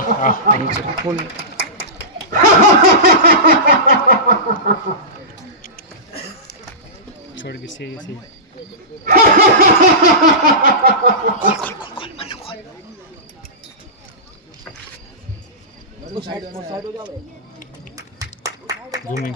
Full छोड़ के से घूमें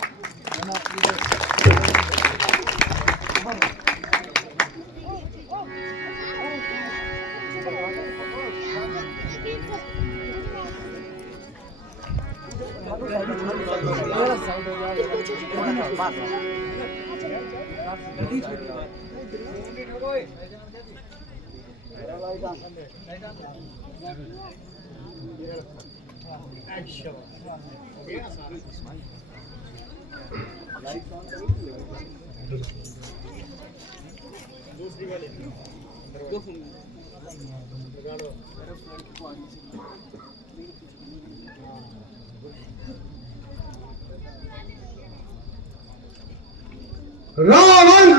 रावण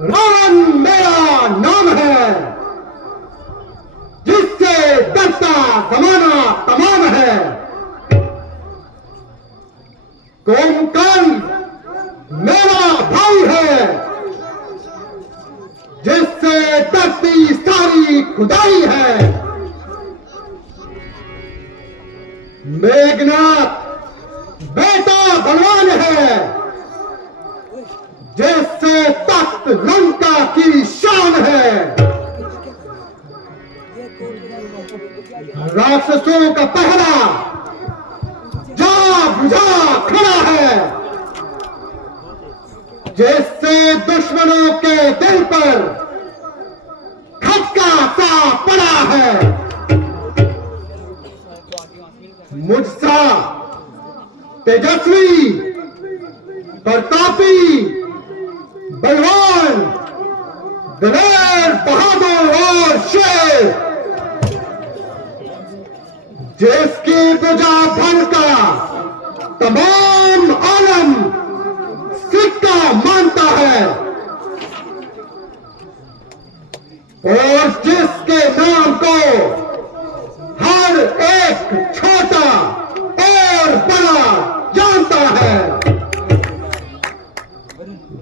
रावण मेरा नाम है, जिससे डरता जमाना तमाम है। कुंभकर्ण मेरा भाई है, जिससे डरती सारी खुदाई है। मेघनाथ बेटा बलवान है, जिससे तख्त लंका की शान है। राक्षसों का पहरा जा बुझा खड़ा है, जिससे दुश्मनों के दिल पर खटका सा पड़ा है। मुझसा तेजस्वी प्रतापी बलवान दलेर बहादुर और शेर, जिसकी बुझा भर का तमाम आलम सिक्का मानता है, और जिसके नाम को हर एक छोटा और बड़ा जानता है।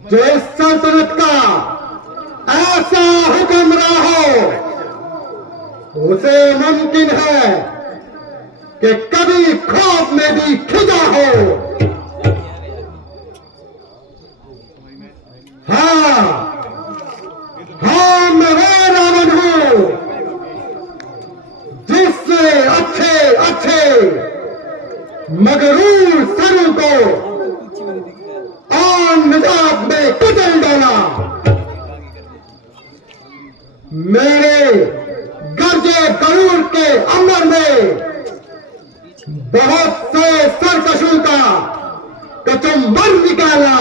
जिस सल्तनत का ऐसा हुक्म रहा हो, उसे मुमकिन है कि कभी ख्वाब में भी खिजा हो। हाँ मैं वो रावण हूं, जिससे अच्छे अच्छे मगरूर सरों को निजात में कुचल डाला। मेरे गर्जे गरुड़ के अंबर में बहुत से सरकशों का कचम्बर निकाला।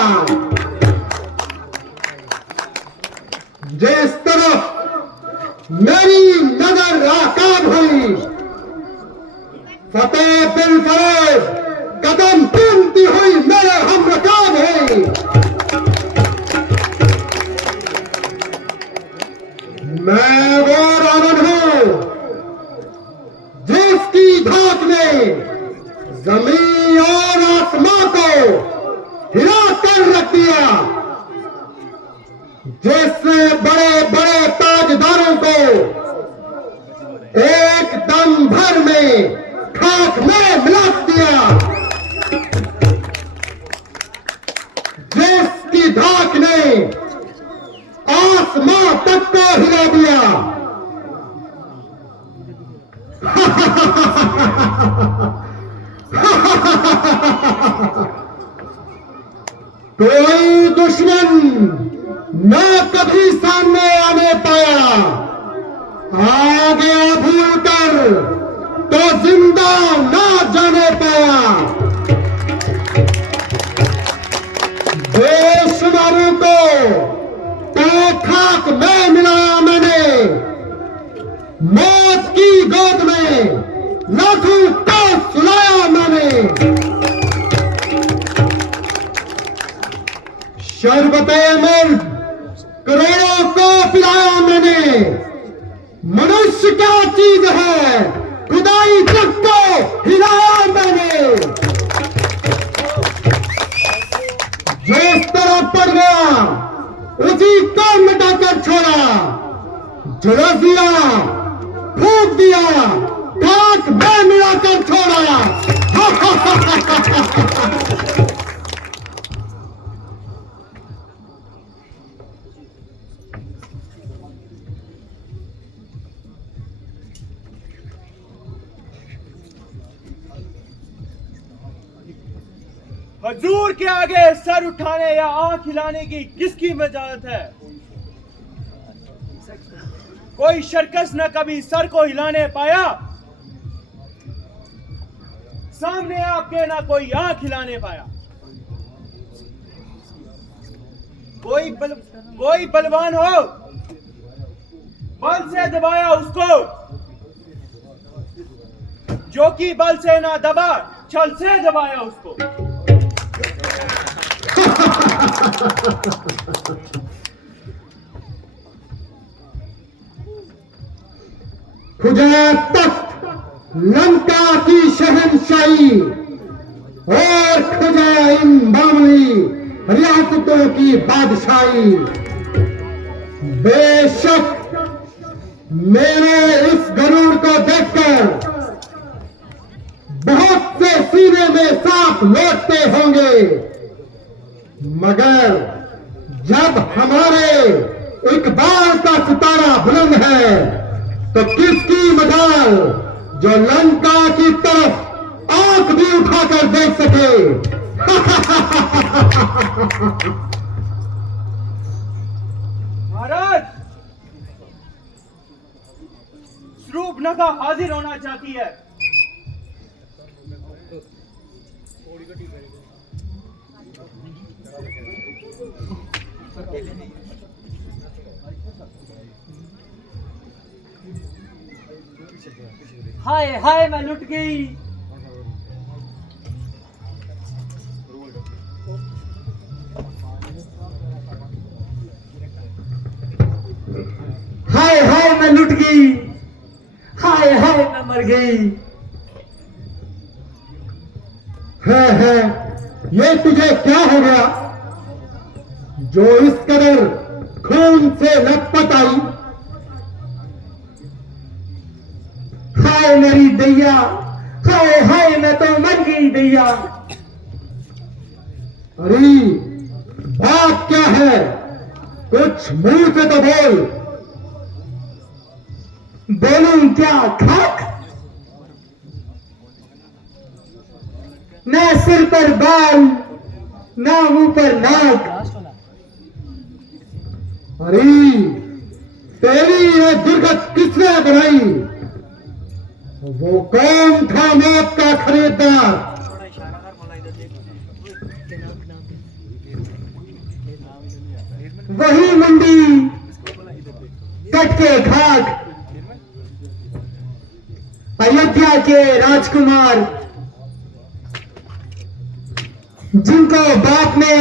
जिस तरफ मेरी नजर आकाब हुई, फतेह बिन फरेब कदम चूमती हुई मेरे हम रकाब हुई। मैं वो रावण हूं, जिसकी धाक ने जमीन और आसमां को हिला कर रख दिया, जिसने बड़े बड़े ताजदारों को एक दम भर में खाक में मिला दिया, जिसकी धाक ने आसमां तक को हिला दिया। कोई दुश्मन न कभी सामने आने पाया, आ गया भूल कर तो जिंदा ना जाने पाया। बेशुमारों को तो खाक में मिलाया मैंने, मौत की गोद में लाखों को सुलाया मैंने। शरबते मिर्ग करोड़ों को पिलाया मैंने। मनुष्य क्या चीज है खुदा झुलस दिया, फूंक दिया, खाक में मिलाकर छोड़ा। हजूर के आगे सर उठाने या आंख हिलाने की किसकी इजाजत है? कोई शर्कस न कभी सर को हिलाने पाया, सामने आपके ना कोई आंख हिलाने पाया। कोई बलवान हो, बल से दबाया उसको, जो कि बल से ना दबा छल से दबाया उसको। खुदा तख्त लंका की शहंशाही और खुदा इन बामनी रियासतों की बादशाही। बेशक मेरे इस गरुड़ को देखकर बहुत से सीने में सांप लौटते होंगे, मगर जब हमारे इकबाल का सितारा बुलंद है तो किसकी मजाल जो लंका की तरफ आंख भी उठाकर देख सके। महाराज, शूर्पणखा हाजिर होना चाहती है। हाय हाय मैं लुट गई। हाय हाय मैं लुट गई, हाय हाय मैं मर गई। है ये तुझे क्या हो गया जो इस कदर खून से लथपथ आई? हाय मेरी दैया, हाय हाय मैं तो मर गई दैया। अरे बात क्या है, कुछ मुंह से तो बोल। बोलूं क्या खाक? ना सिर पर बाल, ना मुंह पर नाक। अरे तेरी ये दुर्गत किसने बनाई? वो कौन था मौत का खरीदार? वही मंडी कट के खाक, अयोध्या के राजकुमार, जिनको बाप ने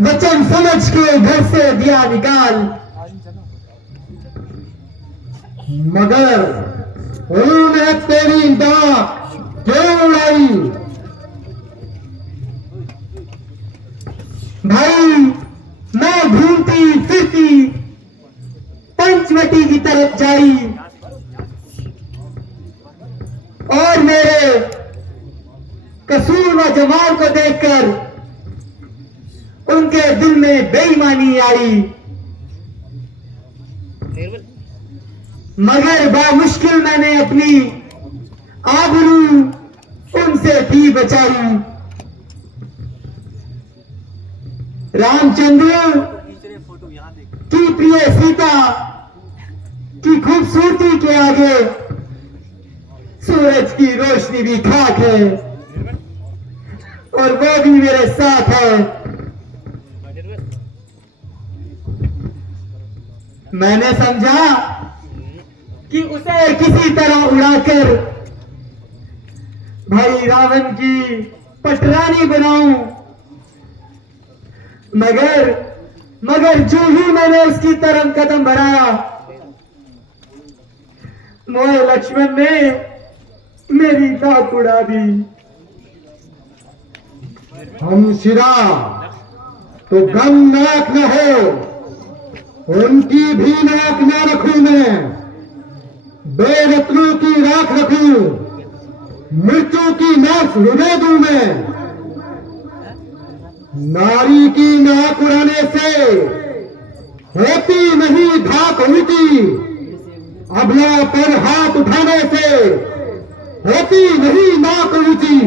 वचन समझ के घर से दिया निकाल, मगर उन्होंने तेरी दाग क्यों उड़ाई? भाई मैं घूमती फिरती पंचवटी की तरफ जाई और मेरे कसूर व जमाल को देखकर उनके दिल में बेईमानी आई, मगर बामुश्किल मैंने अपनी आबरू उनसे भी बचाई। रामचंद्र की प्रिय सीता की खूबसूरती के आगे सूरज की रोशनी भी खाक है और वो भी मेरे साथ है। मैंने समझा कि उसे किसी तरह उड़ाकर भाई रावण की पटरानी बनाऊं, मगर जो ही मैंने उसकी तरफ कदम बढ़ाया, मोह लक्ष्मण ने मेरी दाग उड़ा दी। हम शिरा तो गमनाक न हो, उनकी भी नाक ना रखूं मैं, बेरत्नों की राख रखूं, मिर्चों की नाक रुने दूं मैं। नारी की नाक उड़ाने से होती नहीं धाक ऊंची, अबला पर हाथ उठाने से होती नहीं नाक ऊंची।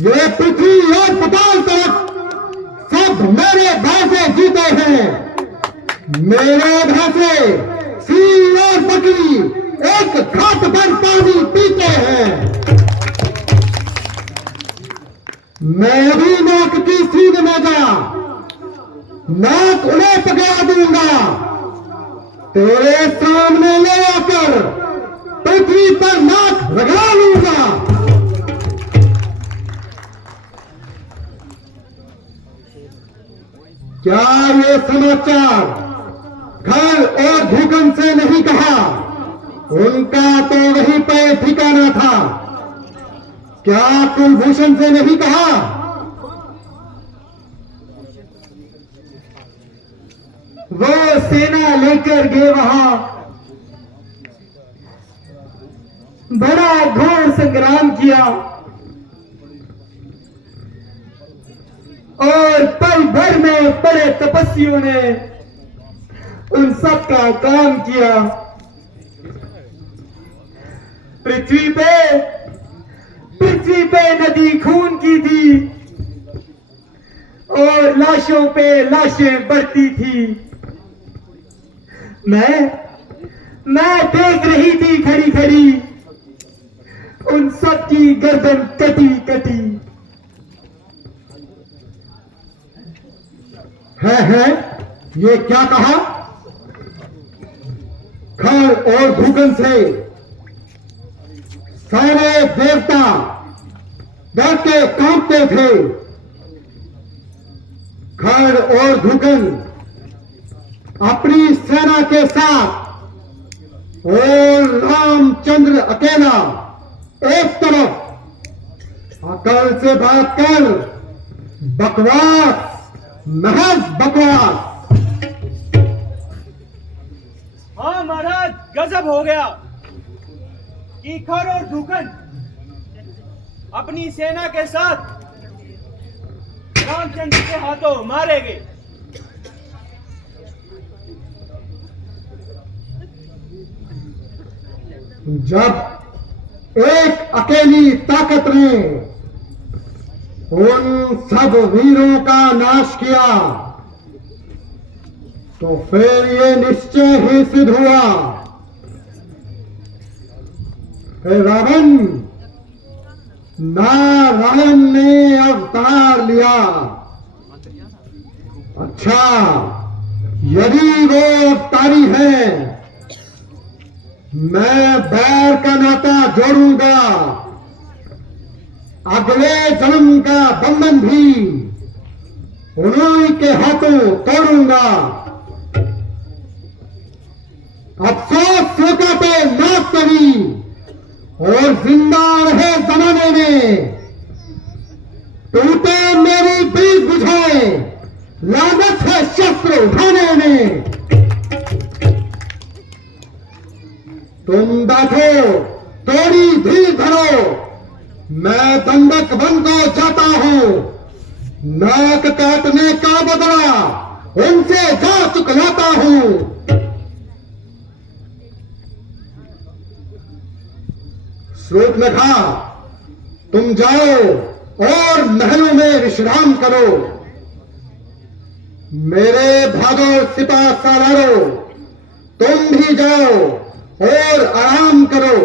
ये पृथ्वी और पताल तक सब मेरे भाषे जीते हैं। मेरे भाषे सिंह और बकरी एक घाट पर पानी पीते हैं। मैं भी नाक की सीध में जा नाक उन्हें पकड़ा दूंगा, तेरे सामने ले आकर पृथ्वी पर नाक रगड़ा लूंगा। क्या ये समाचार घर और भूखंड से नहीं कहा? उनका तो वहीं पर ठिकाना था। क्या कुलभूषण से नहीं कहा? वो सेना लेकर गए वहां, बड़ा घोर संग्राम किया और पल भर में बड़े तपस्वियों ने उन सब का काम किया। पृथ्वी पे नदी खून की थी और लाशों पे लाशें बढ़ती थी। मैं देख रही थी खड़ी खड़ी उन सब की गर्दन कटी कटी। है ये क्या कहा? खर और भूखंड से सारे देवता डर के कांपते थे। खर और भूखंड अपनी सेना के साथ और रामचंद्र अकेला एक तरफ अकल से बात कर, बकवास, महज बकवास। हाँ महाराज, गजब हो गया कि खर और धूकन अपनी सेना के साथ रामचंद्र के हाथों मारे गए। जब एक अकेली ताकत ने उन सब वीरों का नाश किया तो फिर ये निश्चय ही सिद्ध हुआ कि नारायण ने अवतार लिया। अच्छा, यदि वो अवतारी है, मैं बैर का नाता जोड़ूंगा, अगले जन्म का बंधन भी उन्हीं के हाथों तोड़ूंगा। अफसोस लोका पे नाक करी और जिंदा रहे जमाने में, टूटे मेरी बीज बुझाए, लागत है शस्त्र उठाने में। तुम बैठो, थोड़ी धीर धरो, मैं दंडक बन को जाता हूं। नाक काटने का बदला उनसे जा चुकलाता हूं। श्लोक में कहा, तुम जाओ और महलों में विश्राम करो। मेरे भागो सिपा सालारो, तुम भी जाओ और आराम करो।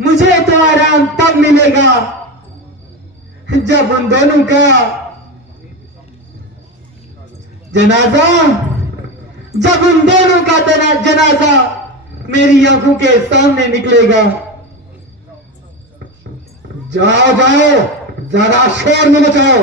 मुझे तो आराम तब मिलेगा जब उन दोनों का जनाजा मेरी आंखों के सामने निकलेगा। जाओ जाओ, ज्यादा शोर न मचाओ।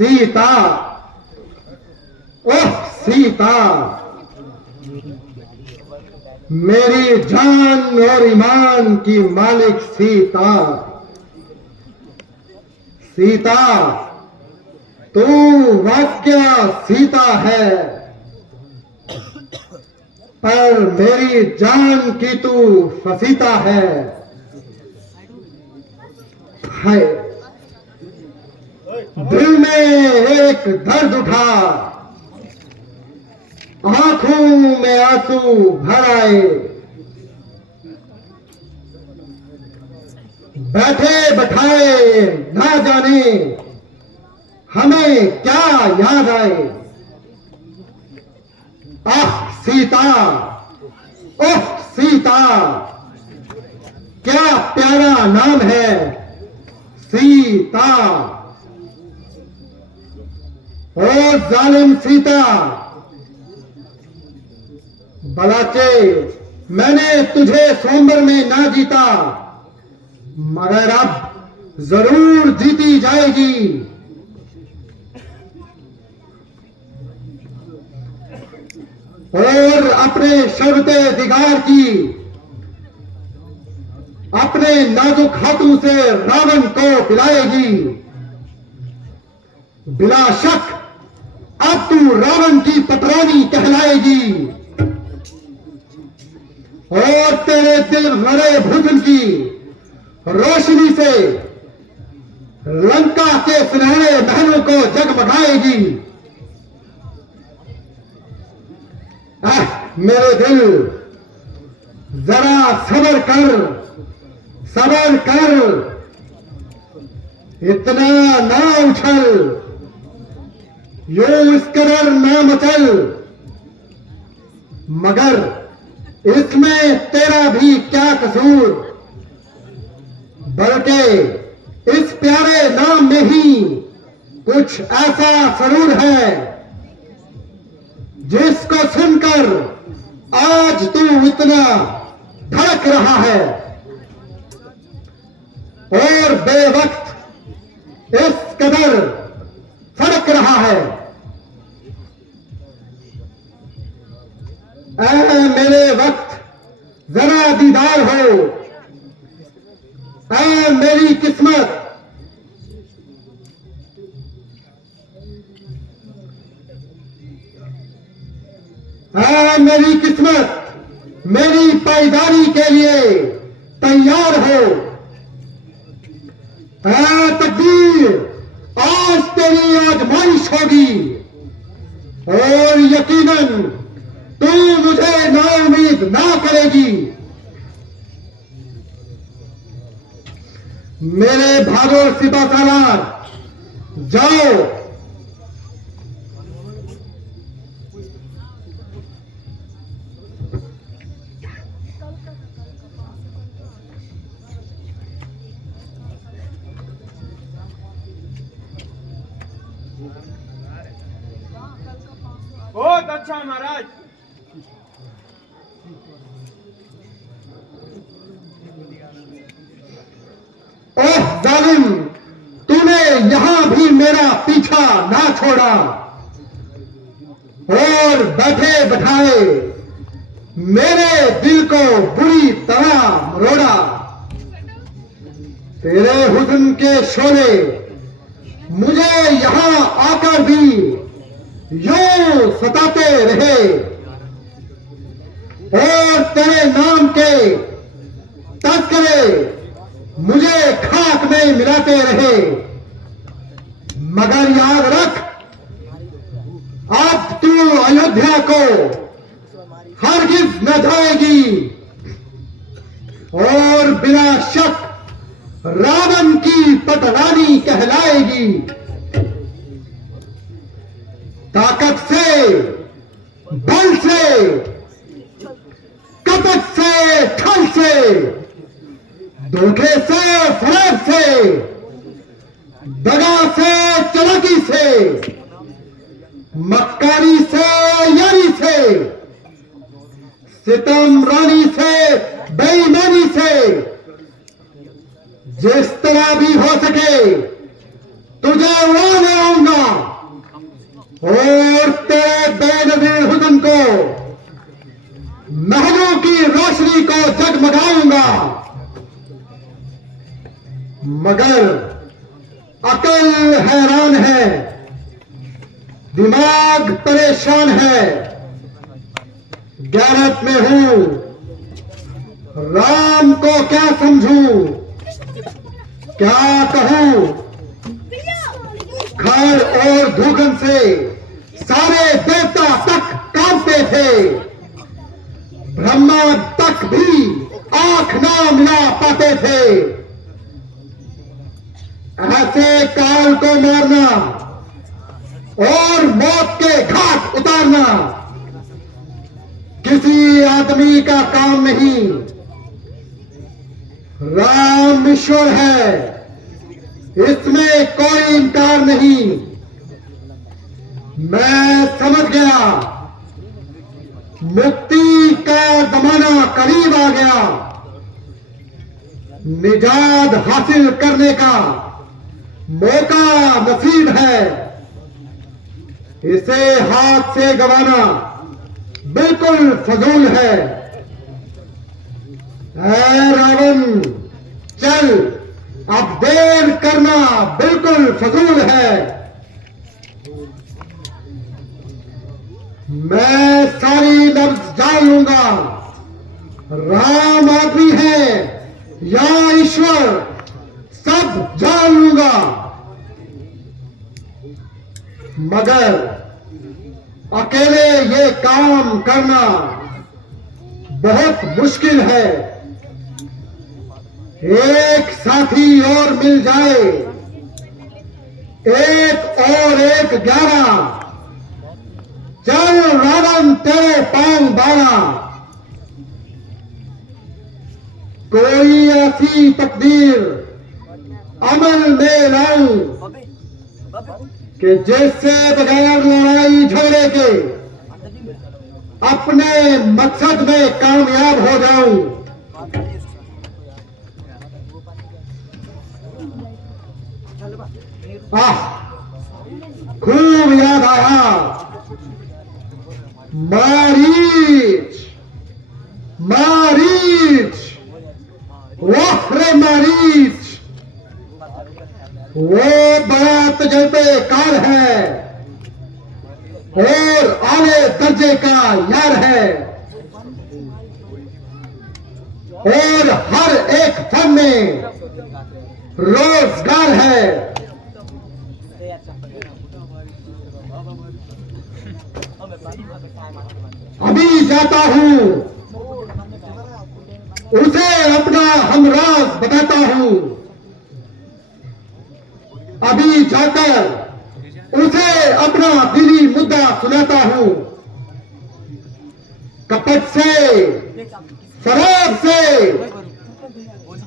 सीता, ओह सीता, मेरी जान और ईमान की मालिक सीता। सीता, तू वाक्य सीता है, पर मेरी जान की तू फसीता है। हाय, दिल में एक दर्द उठा, आंखों में आंसू भर आए, बैठे बैठाए ना जाने हमें क्या याद आए। आह सीता, ओह सीता, क्या प्यारा नाम है सीता। ओ जालिम सीता, बलाचे मैंने तुझे स्वयंवर में ना जीता, मगर अब जरूर जीती जाएगी। और अपने शर्ते दिगार की अपने नाजुक हाथों से रावण को पिलाएगी। बिला शक अब तू रावण की पतरानी कहलाएगी, और तेरे दिल भरे भुजन की रोशनी से लंका के सुनहरे महलों को जगमगाएगी। मेरे दिल, जरा सबर कर, सबर कर, इतना ना उछल, यूं इस कदर ना मचल, मगर इसमें तेरा भी क्या कसूर, बल्कि इस प्यारे नाम में ही कुछ ऐसा जरूर है जिसको सुनकर आज तू इतना धड़क रहा है, और बेवक्त इस कदर फड़क रहा है। ऐ मेरे वक्त जरा दीदार हो, ऐ मेरी किस्मत, ऐ मेरी किस्मत, मेरी पायदारी के लिए तैयार हो। ऐ तकदीर, आज तेरी आजमाइश होगी, और यकीनन तू मुझे नाउम्मीद ना करेगी। मेरे भागो सिपा सालार, जाओ। बहुत अच्छा महाराज। ओह जालिम, तूने यहां भी मेरा पीछा ना छोड़ा, और बैठे बैठाए मेरे दिल को बुरी तरह मरोड़ा। तेरे हुस्न के शोले मुझे यहां आकर भी यूं सताते रहे, और तेरे नाम के तस्करे मुझे खाक में मिलाते रहे, मगर याद रख, अब तू अयोध्या को हरगिज न जाएगी, और बिना शक रावण की पटरानी कहलाएगी। ताकत से, बल से, कपट से, छल से, धोखे से, फरेब से, दगा से, चालाकी से, मक्कारी से, यारी से, सितम रानी से, बेईमानी से, जिस तरह भी हो सके तुझे उड़ाने आऊंगा और तेरे बेनजीर हुस्न को, महलों की रोशनी को जगमगाऊंगा। मगर अकल हैरान है, दिमाग परेशान है, गैरत में हूं, राम को क्या समझूं, क्या कहूं। खर और धूगन से सारे देवता तक कांपते थे, ब्रह्मा तक भी आंख ना मिला पाते थे। ऐसे काल को मारना और मौत के घाट उतारना किसी आदमी का काम नहीं। राम ईश्वर है, इसमें कोई इनकार नहीं। मैं समझ गया, मुक्ति का जमाना करीब आ गया। निजात हासिल करने का मौका नसीब है, इसे हाथ से गंवाना बिल्कुल फजूल है। ऐ रावण, चल, अब देर करना बिल्कुल फजूल है। मैं सारी लफ्ज जान लूंगा, राम आदमी है या ईश्वर, सब जान लूंगा। मगर अकेले ये काम करना बहुत मुश्किल है। एक साथी और मिल जाए, एक और एक 11, चल रावण तेरे पांव बाड़ा। कोई ऐसी तकदीर अमल में लाऊं कि जिससे बगैर लड़ाई झगड़े के अपने मकसद में कामयाब हो जाऊं। खूब याद आया, मारीच, मारीच, वाह रे मारीच, वो बड़ा तजुर्बेकार है और आले दर्जे का यार है और हर एक फन में रोजगार है। अभी जाता हूं, उसे अपना हमराज बताता हूं। अभी जाकर उसे अपना दिली मुद्दा सुनाता हूं। कपट से, शराब से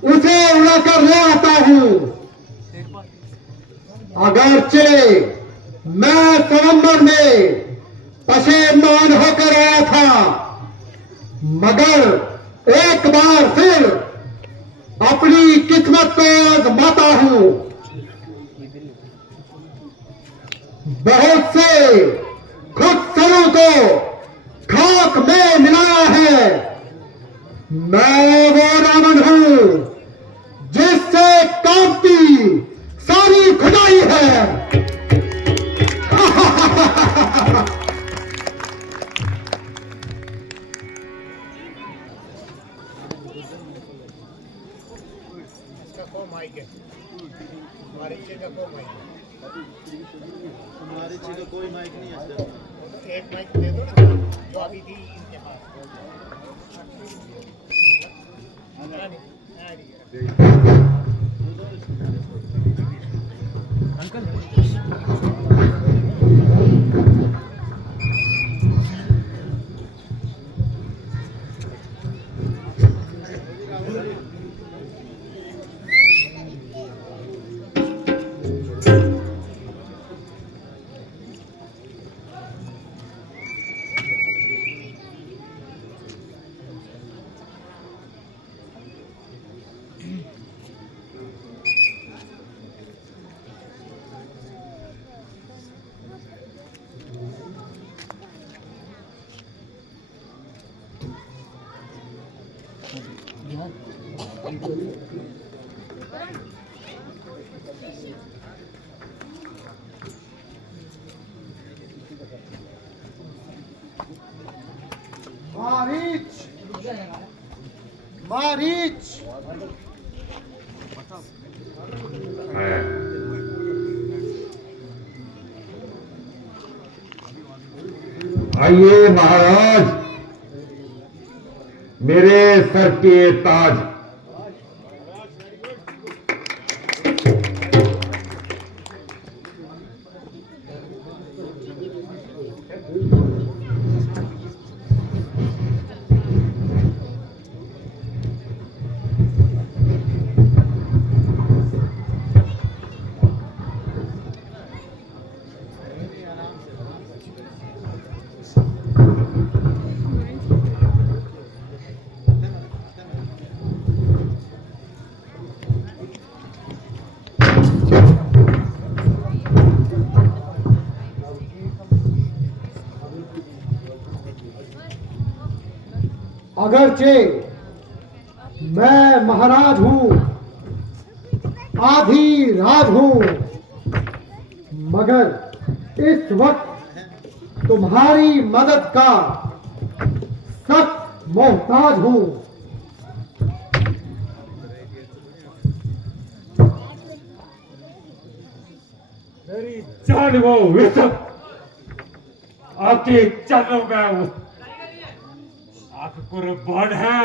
उसे उड़ाकर ले आता हूं। अगरचे मैं नवंबर में पशेमान होकर आया था, मगर एक बार फिर अपनी किस्मत को आजमाता हूं। बहुत से खुद सरों को खाक में मिलाया है। मैं वो रावण हूं जिससे कांपती सारी खुदाई है। हमारी चीज का कोई माइक नहीं है। एक माइक दे दो ना, जो अभी थी इनके पास। मारीच मारीच आइए महाराज, मेरे सर के ताज। अगरचे मैं महाराज हूं, आधी राज हूं, मगर इस वक्त तुम्हारी मदद का सख्त मोहताज हूं। मेरी जान वो विषम आपके चरणों में आप कुर्बान है।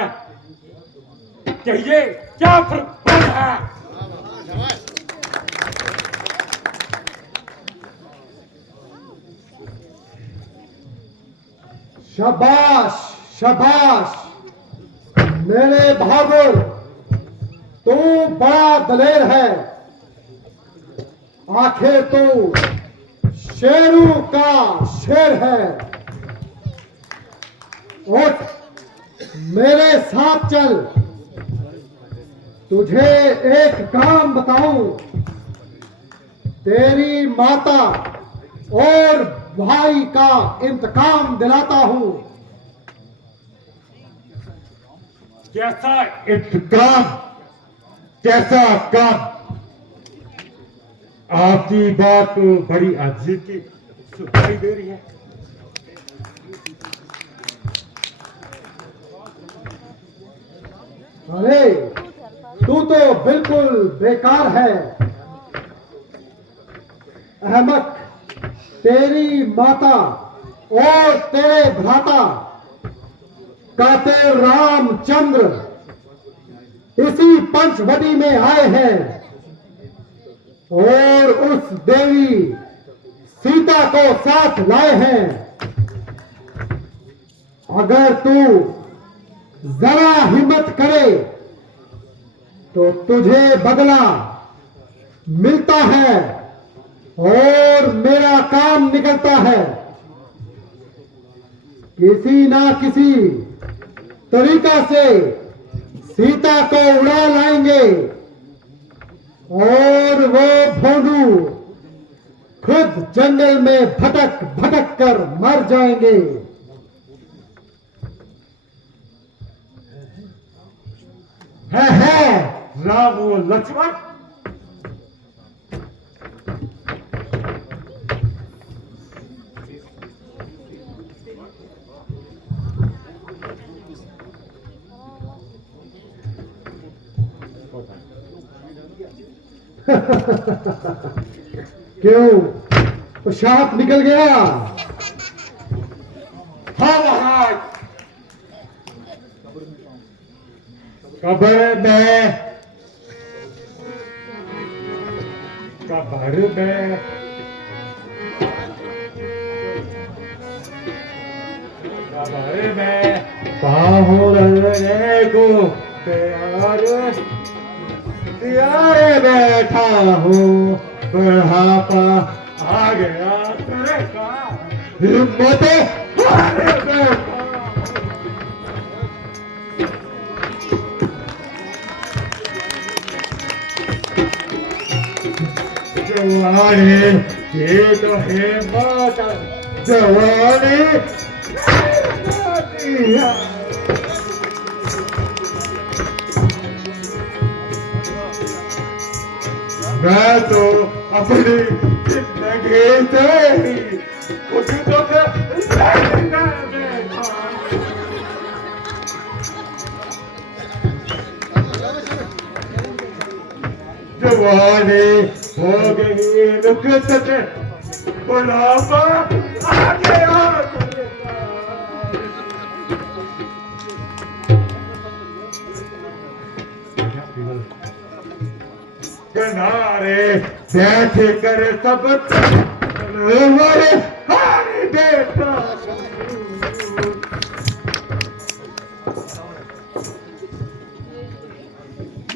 कहिए क्या फरमान है? शाबाश शाबाश मेरे बहादुर, तू बड़ा दलेर है। आखिर तू शेरों का शेर है। उठ मेरे साथ चल, तुझे एक काम बताऊं। तेरी माता और भाई का इंतकाम दिलाता हूं। कैसा इंतकाम, कैसा काम? आपकी बात तो बड़ी अजीब की सुनाई दे रही है। अरे तू तो बिल्कुल बेकार है अहमद। तेरी माता और तेरे भ्राता काते रामचंद्र इसी पंचवटी में आए हैं और उस देवी सीता को साथ लाए हैं। अगर तू जरा हिम्मत करे तो तुझे बदला मिलता है और मेरा काम निकलता है। किसी ना किसी तरीका से सीता को उड़ा लाएंगे और वो भोंदू खुद जंगल में भटक भटक कर मर जाएंगे। है राम और लक्ष्मण। क्यों पेशाब निकल गया? हाँ महाराज, कब्र में बाहुरने को प्यारे बैठा हूँ। बुढ़ापा आ गया तेरे का, हिम्मत हारे बैठा। जवानी ये तो है माता, जवानी मैं तो अपनी जिंदगी से ही कुछ दुख सहने बैठा। जवानी हो गई नुकत बुढ़ापा आ गया किनारे बैठ कर सब मेरे हारी बेटा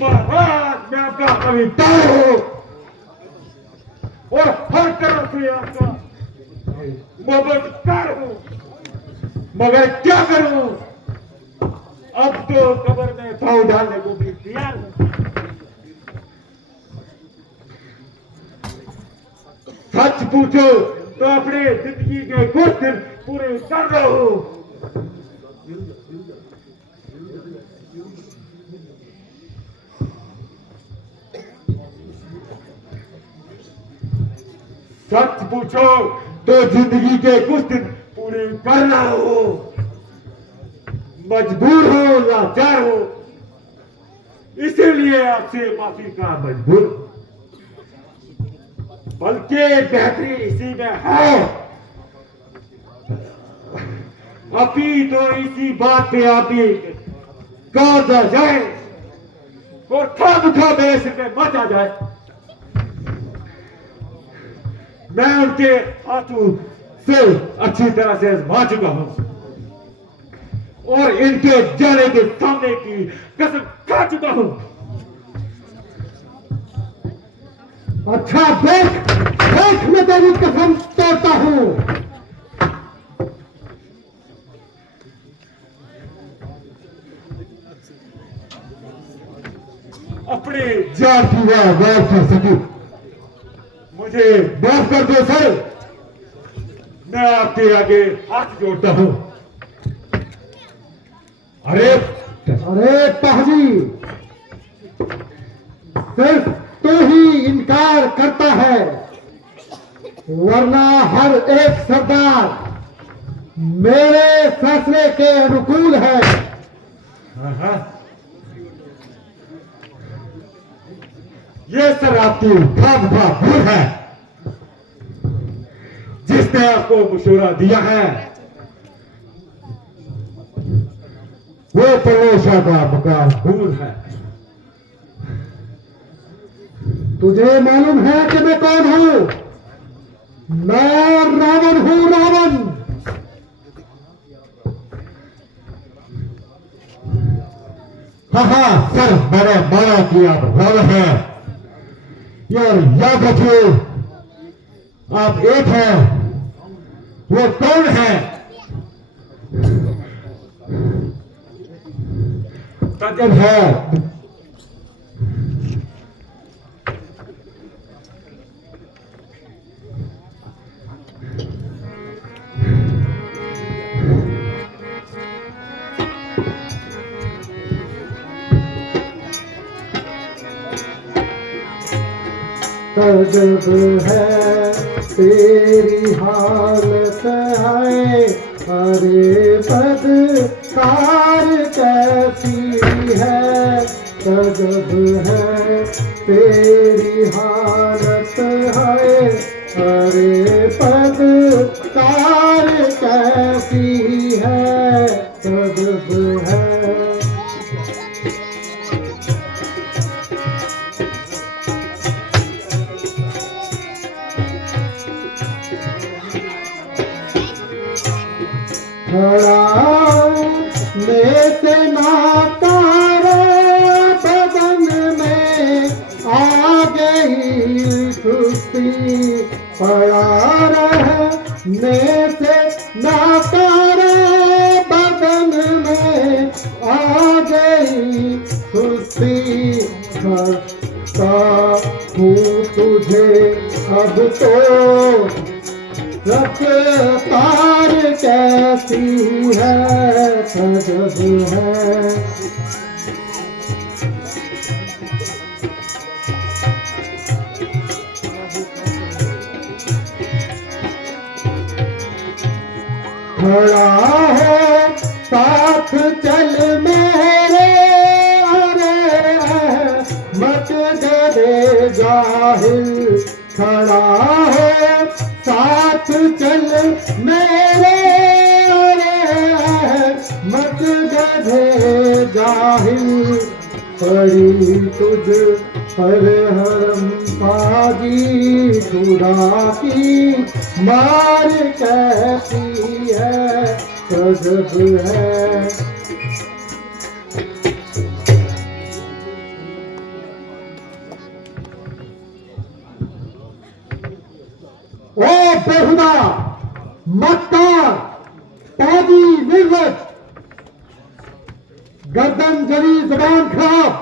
महाराज मैं आपका कविता हूँ और हर तरह से आपका मददगार हूँ, मगर क्या करूँ अब तो कब्र में पाँव डालने को भी तैयार हूँ। सच पूछो तो अपने जिंदगी के कुछ दिन पूरे कर रहा हूँ। सच पूछो तो जिंदगी के कुछ दिन पूरे कर रहा हूँ। मजबूर हो लाचार हो इसीलिए आपसे माफी का मजबूर, बल्कि बेहतरी इसी में है। अभी तो इसी बात पे अभी गाजा जाए और खाम खा मेरे सिर पे मच आ जाए। मैं उनके हाथों से अच्छी तरह से आजमा चुका हूं और इनके जाने के सामने की कसम खा चुका हूं। अच्छा देख देख मैं तेरी कसम तोड़ता हूँ। अपने जान की वार कर सकी मुझे माफ कर दो सर, मैं आपके आगे हाथ जोड़ता हूं। अरे अरे पाजी सिर्फ तू ही इनकार करता है, वरना हर एक सरदार मेरे फैसले के अनुकूल है। हाँ। ये सर आपकी खाम खा भूल है। जिसने आपको मशवरा दिया है वो परोसा का मकान भूल है। तुझे मालूम है कि मैं कौन हूं? मैं रावण हूं, रावण। हाँ सर मैंने माना कि आप रावण है। यार याद रखिए आप एक हैं, वो कौन है? तजब है। तजब है तेरी हालत है, अरे बदकार कैसी है। तजब है तेरी हालत है, अरे बदकार कैसी है। तजब है से नातारे बदन में आ गई सुस्ती, पड़ा रहने से नातारे बदन में आ गई सुस्ती। करता हूँ तुझे अब तो रफ्तार कैसी है। तजब है खड़ा हो साथ चल मेरे, अरे मत दे जाहिल खड़ा हो साथ चल मेरे, अरे मत दे जाहिल पड़ी तुझ पर हरम पाजी खुदा की मार कैसी है गजब है। ओ बेहुदा मक्कार पाजी निर्वत गर्दन जली जबान खराब,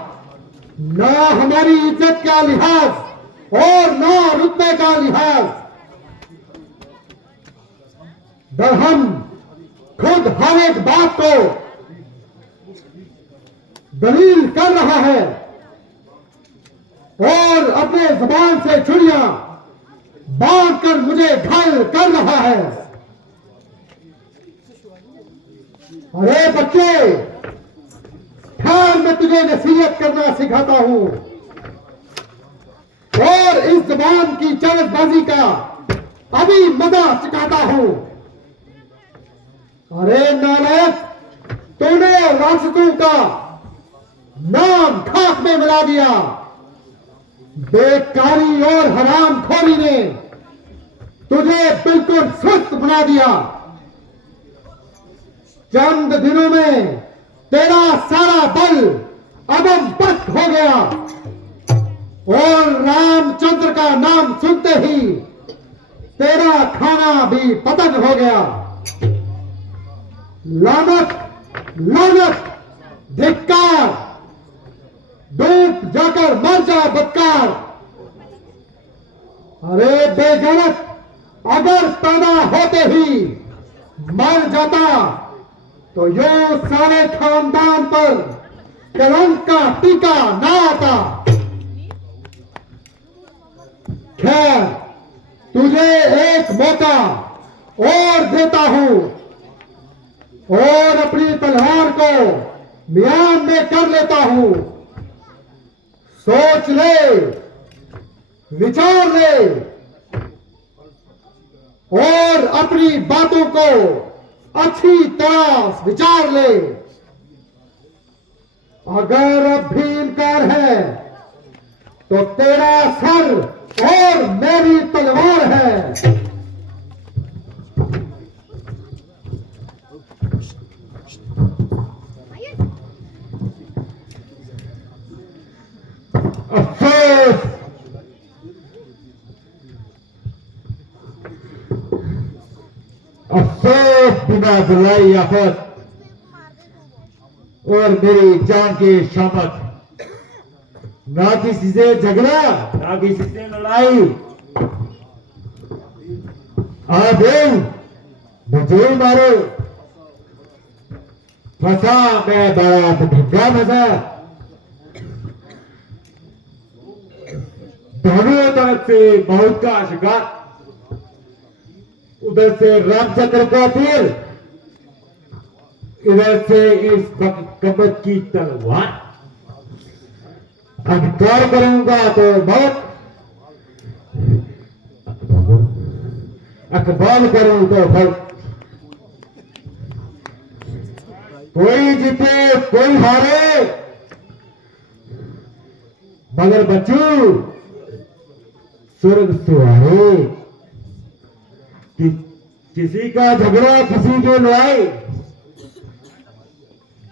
ना हमारी इज्जत का लिहाज और ना रुतबे का लिहाज। दरहम खुद हर एक बात को दलील कर रहा है और अपने जबान से छुरियां बांध कर मुझे घायल कर रहा है। अरे बच्चे, ठहर, मैं तुझे नसीहत करना सिखाता हूं और इस जबान की चालकबाजी का अभी मजा चुकाता हूं। अरे नालायक, तूने रासतों का नाम खाक में मिला दिया। बेकारी और हरामखोरी ने तुझे बिल्कुल सुस्त बना दिया। चंद दिनों में तेरा सारा बल अदम पस्त हो गया और रामचंद्र का नाम सुनते ही तेरा खाना भी पतंग हो गया। लानत, लानत, धिक्कार, डूब जाकर मर जा बदकार। अरे बेगैरत, अगर पैदा होते ही मर जाता तो यो सारे खानदान पर कलंक का टीका ना आता। खैर, तुझे एक मौका और देता हूं और अपनी तलवार को म्यान में कर लेता हूं। सोच ले, विचार ले और अपनी बातों को अच्छी तरह विचार ले। अगर अब भी इनकार है तो तेरा सर और मेरी तलवार है। अफसोस, अफसोस बिना बुलाई आफत और मेरी जान की शामत। ना किसी से झगड़ा, ना किसी से लड़ाई। आगे मुझे मारो, फंसा मैं बारात ढंगा फंसा। दोनों तरफ से बहुत का शिकार, उधर से रामचंद्र का तीर, इधर से इस कबत की तलवार। अधिकार करूंगा तो बहुत, अखबार करूं तो फर्क। कोई जीते कोई हारे, मगर बच्चू स्वर्ग सुहारे। किसी का झगड़ा, किसी की लड़ाई,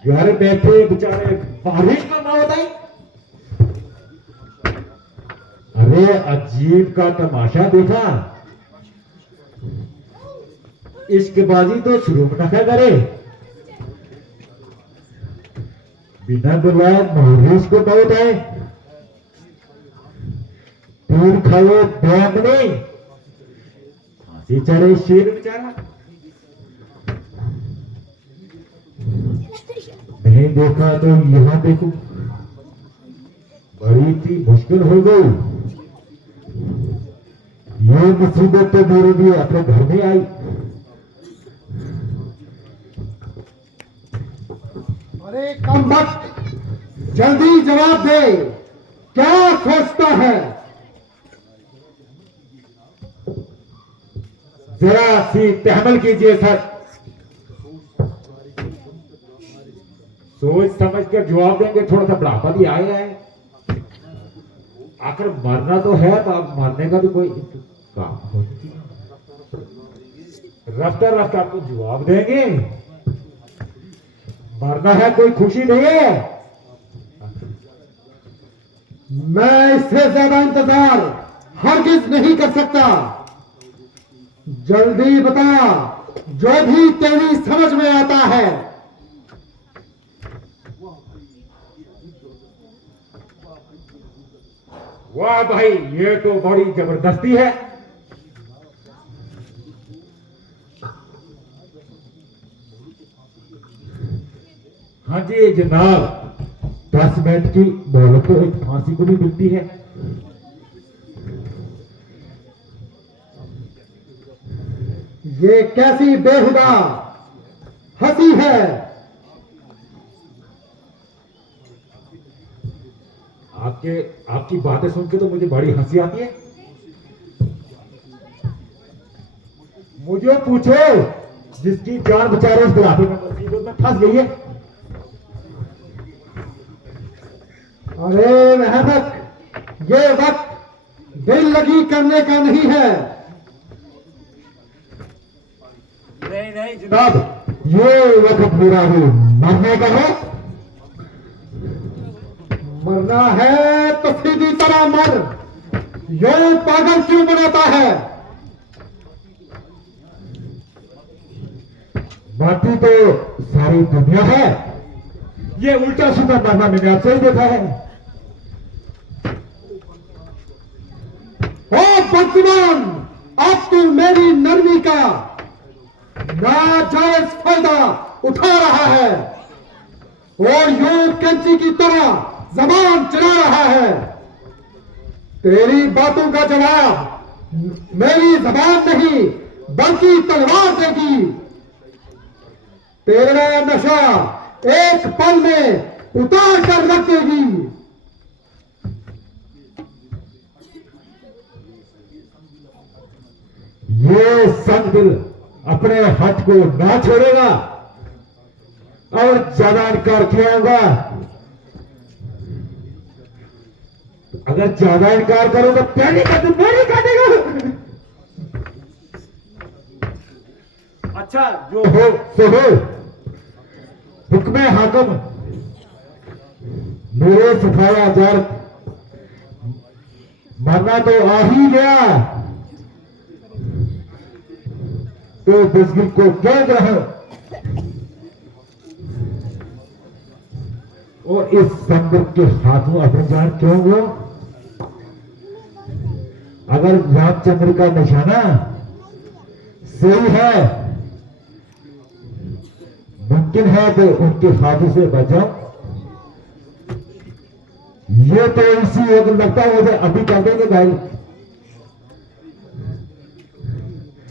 घर बैठे बेचारे बारिश में मौत आई। अरे अजीब का तमाशा देखा। इश्कबाजी तो शुरू न करे, बिना बुलाए मोहरीश को बहुत आए। तीर खाए बैम नहीं, फांसी चढ़े शेर बेचारा। नहीं देखा तो यहां देखो, बड़ी सी मुश्किल हो गई। ये मुसीबत तो मेरे लिए अपने घर में आई। अरे कम वक्त, जल्दी जवाब दे, क्या सोचता है? जरा सी तहमल कीजिए सर, सोच समझ कर जवाब देंगे, थोड़ा सा बढ़ापा भी आया है। आखिर मरना तो है, तो अब मरने का भी कोई काम हो, रफ्तार रफ्तार को जवाब देंगे। मरना है, कोई खुशी नहीं है। मैं इससे ज्यादा इंतजार हरगिज नहीं कर सकता। जल्दी बता, जो भी तेरी समझ में आता है। वाह भाई, ये तो बड़ी जबरदस्ती है। हाँ जी जनाब, 10 मिनट की मोहलत तो एक फांसी को भी मिलती है। ये कैसी बेहुदा हंसी है? आपकी बातें सुन के तो मुझे बड़ी हंसी आती है। मुझे पूछो, जिसकी जान बेचारे इस बुढ़ापे में मुसीबत में फंस गई है। अरे रहमत, ये वक्त दिल लगी करने का नहीं है। नहीं जनाब, ये वक्त मेरा ही मरने का है। मरना है तो सीधी तरह मर, यूं पागल क्यों बनाता है? बाकी तो सारी दुनिया है, ये उल्टा सीधा मरना मैंने आपसे ही देखा है। ओ बदजुबान, अब तू मेरी नरमी का नाजायज फायदा उठा रहा है और यूं कैंची की तरह जबान चला रहा है। तेरी बातों का जवाब मेरी जबान नहीं बल्कि तलवार देगी। तेरा नशा एक पल में उतार कर रख देगी। ये संग दिल अपने हट को ना छोड़ेगा और ज्यादा इनकार किया होगा। अगर ज्यादा इनकार करो तो पहले का तो मेरी काटेगा। अच्छा जो हो सो हो, हुक्म हाकम मेरे सिखाया जर मरना तो आ ही गया, तो बुजुर्ग को क्या रहा और इस संदर्भ के हाथों अपनी जान क्यों हुआ? अगर रामचंद्र का निशाना सही है, मुमकिन है तो उनके हाथों से बचाओ। ये तो इसी एक लगता है मुझे अभी कर देंगे भाई।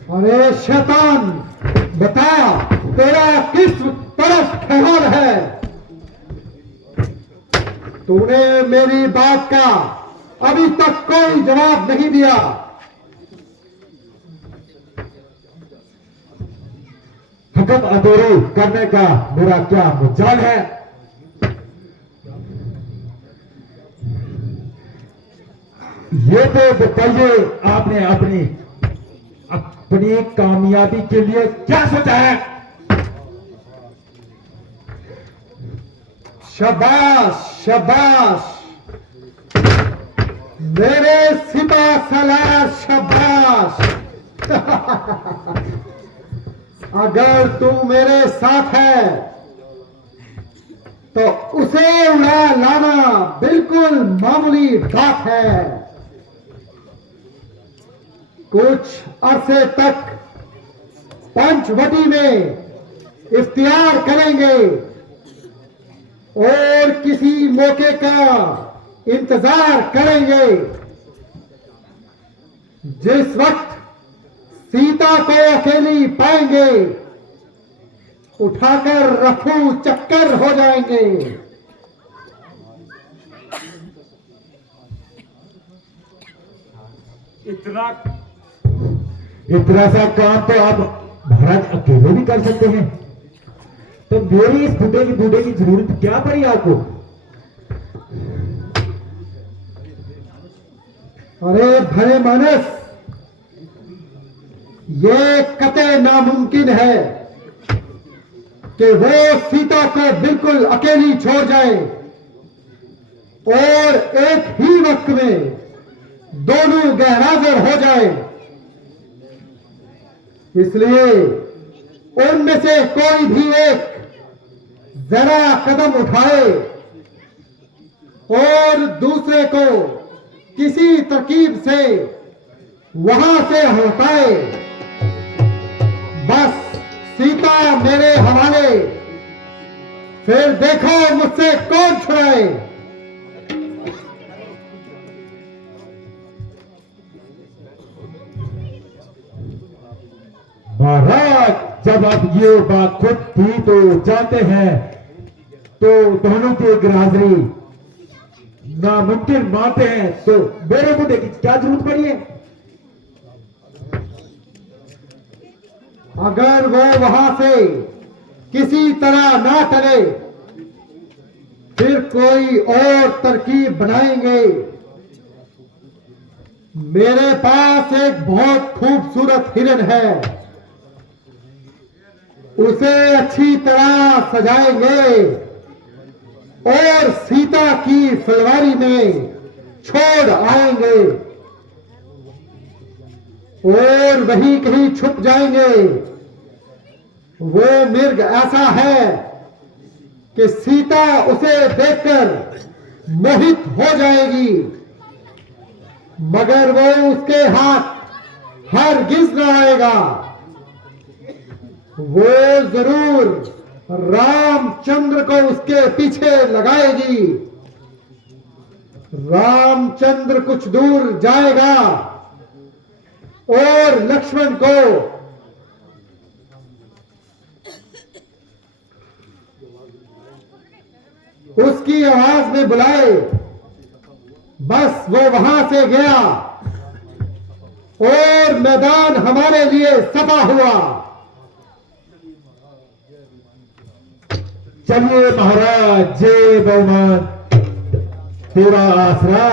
अरे शैतान, बता तेरा किस तरफ ख्याल है? तूने मेरी बात का अभी तक कोई जवाब नहीं दिया। हुक्म अधूरी करने का मेरा क्या मुजाल है? ये तो बताइए, आपने अपनी कामयाबी के लिए क्या सोचा है? शाबाश शाबाश मेरे सिपा सलार, शाबाश। अगर तू मेरे साथ है तो उसे उड़ा लाना बिल्कुल मामूली बात है। कुछ अरसे तक पंचवटी में इफ्तियार करेंगे और किसी मौके का इंतजार करेंगे जिस वक्त सीता को अकेली पाएंगे उठाकर रफू चक्कर हो जाएंगे। इतना इतना सा काम तो आप महाराज अकेले भी कर सकते हैं, तो मेरी इस बूढ़े की जरूरत क्या पड़ी आपको? अरे भले मानस, ये कतई नामुमकिन है कि वो सीता को बिल्कुल अकेली छोड़ जाए और एक ही वक्त में दोनों गैरहाजिर हो जाए। इसलिए उनमें से कोई भी एक जरा कदम उठाए और दूसरे को किसी तरकीब से वहां से हटाए। बस सीता मेरे हवाले, फिर देखो मुझसे कौन छुड़ाए। महाराज, जब आप ये बात खुद भी तो जानते हैं, तो दोनों की एक हाजिरी नामुमकिन मानते हैं, तो मेरे बूढ़े की क्या जरूरत पड़ी है? अगर वो वहां से किसी तरह ना टले, फिर कोई और तरकीब बनाएंगे। मेरे पास एक बहुत खूबसूरत हिरन है, उसे अच्छी तरह सजाएंगे और सीता की फुलवारी में छोड़ आएंगे और वहीं कहीं छुप जाएंगे। वो मिर्ग ऐसा है कि सीता उसे देखकर मोहित हो जाएगी, मगर वो उसके हाथ हरगिज न आएगा। वो जरूर रामचंद्र को उसके पीछे लगाएगी। रामचंद्र कुछ दूर जाएगा और लक्ष्मण को उसकी आवाज में बुलाए। बस वो वहां से गया और मैदान हमारे लिए सफा हुआ। चलिए महाराज, जय बहुमान, तेरा आसरा